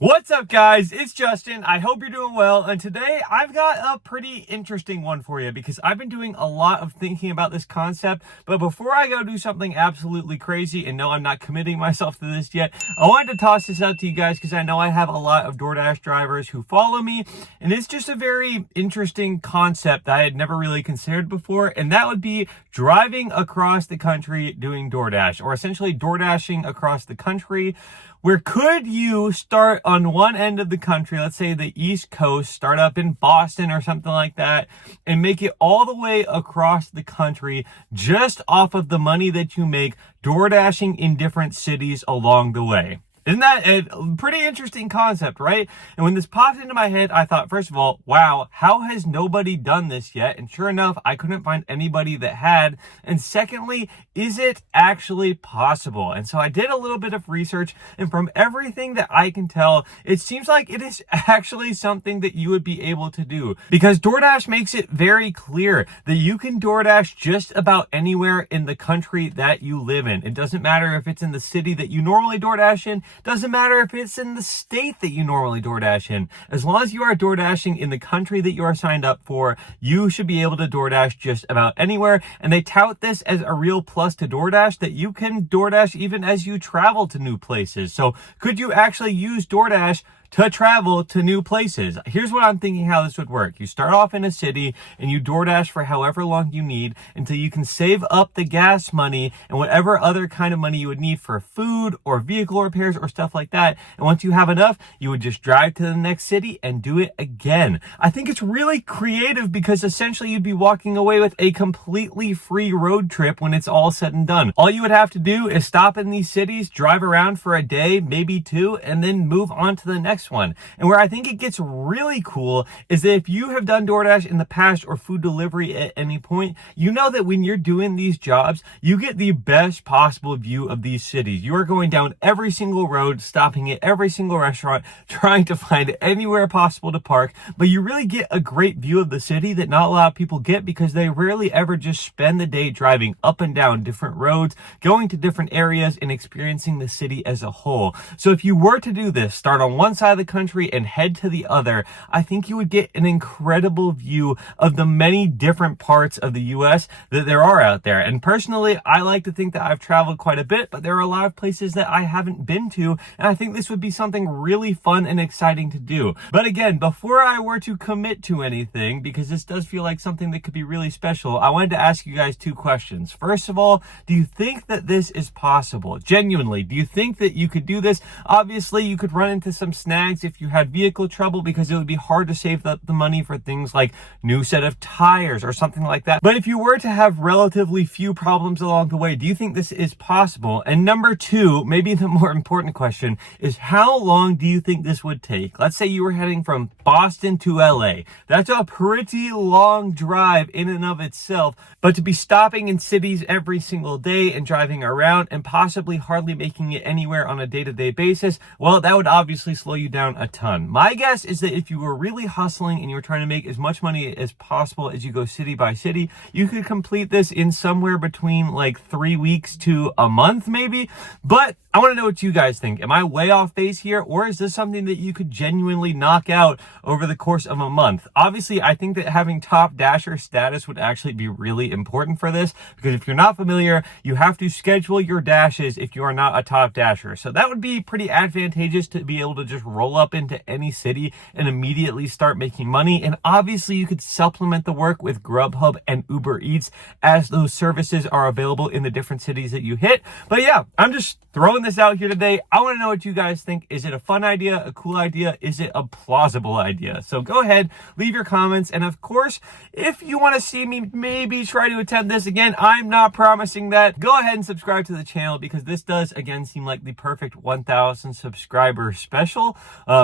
What's up, guys? It's Justin. I hope you're doing well. And today I've got a pretty interesting one for you because I've been doing a lot of thinking about this concept. But before I go do something absolutely crazy, and no, I'm not committing myself to this yet, I wanted to toss this out to you guys because I know I have a lot of DoorDash drivers who follow me. And it's just a very interesting concept that I had never really considered before. And that would be driving across the country doing DoorDash, or essentially DoorDashing across the country. Where could you start on one end of the country, let's say the East Coast, start up in Boston or something like that, and make it all the way across the country just off of the money that you make DoorDashing in different cities along the way? Isn't that a pretty interesting concept, right? And when this popped into my head, I thought, first of all, wow, how has nobody done this yet? And sure enough, I couldn't find anybody that had. And secondly, is it actually possible? And so I did a little bit of research, and from everything that I can tell, it seems like it is actually something that you would be able to do. Because DoorDash makes it very clear that you can DoorDash just about anywhere in the country that you live in. It doesn't matter if it's in the city that you normally DoorDash in. Doesn't matter if it's in the state that you normally DoorDash in. As long as you are DoorDashing in the country that you are signed up for, you should be able to DoorDash just about anywhere. And they tout this as a real plus to DoorDash, that you can DoorDash even as you travel to new places. So could you actually use DoorDash to travel to new places? Here's what I'm thinking how this would work. You start off in a city and you DoorDash for however long you need until you can save up the gas money and whatever other kind of money you would need for food or vehicle repairs or stuff like that. And once you have enough, you would just drive to the next city and do it again. I think it's really creative because essentially you'd be walking away with a completely free road trip when it's all said and done. All you would have to do is stop in these cities, drive around for a day, maybe two, and then move on to the next one. And where I think it gets really cool is that if you have done DoorDash in the past or food delivery at any point, you know that when you're doing these jobs, you get the best possible view of these cities. You are going down every single road, stopping at every single restaurant, trying to find anywhere possible to park, but you really get a great view of the city that not a lot of people get because they rarely ever just spend the day driving up and down different roads, going to different areas and experiencing the city as a whole. So if you were to do this, start on one side of the country and head to the other, I think you would get an incredible view of the many different parts of the US that there are out there. And personally, I like to think that I've traveled quite a bit, but there are a lot of places that I haven't been to, and I think this would be something really fun and exciting to do. But again, before I were to commit to anything, because this does feel like something that could be really special, I wanted to ask you guys two questions. First of all, do you think that this is possible? Genuinely, do you think that you could do this? Obviously, you could run into some snags if you had vehicle trouble because it would be hard to save up the money for things like new set of tires or something like that. But if you were to have relatively few problems along the way, do you think this is possible? And number two, maybe the more important question, is how long do you think this would take? Let's say you were heading from Boston to LA. That's a pretty long drive in and of itself, but to be stopping in cities every single day and driving around and possibly hardly making it anywhere on a day-to-day basis, well, that would obviously slow you down a ton. My guess is that if you were really hustling and you were trying to make as much money as possible as you go city by city, you could complete this in somewhere between like 3 weeks to a month maybe. But I want to know what you guys think. Am I way off base here, or is this something that you could genuinely knock out over the course of a month? Obviously, I think that having top dasher status would actually be really important for this, because if you're not familiar, you have to schedule your dashes if you are not a top dasher. So that would be pretty advantageous to be able to just roll up into any city and immediately start making money. And obviously, you could supplement the work with Grubhub and Uber Eats as those services are available in the different cities that you hit. But yeah, I'm just throwing this out here today. I want to know what you guys think. Is it a fun idea, a cool idea? Is it a plausible idea? So go ahead, leave your comments. And of course, if you want to see me maybe try to attempt this again, I'm not promising that. Go ahead and subscribe to the channel, because this does again seem like the perfect 1,000 subscriber special.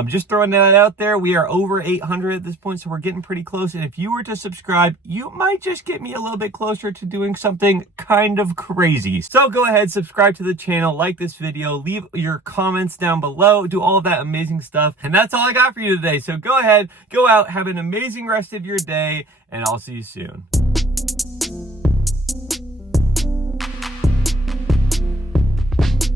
Just throwing that out there. We are over 800 at this point, so we're getting pretty close. And if you were to subscribe, you might just get me a little bit closer to doing something kind of crazy. So go ahead, subscribe to the channel, like this video, leave your comments down below, do all of that amazing stuff. And that's all I got for you today. So go ahead, go out, have an amazing rest of your day, and I'll see you soon.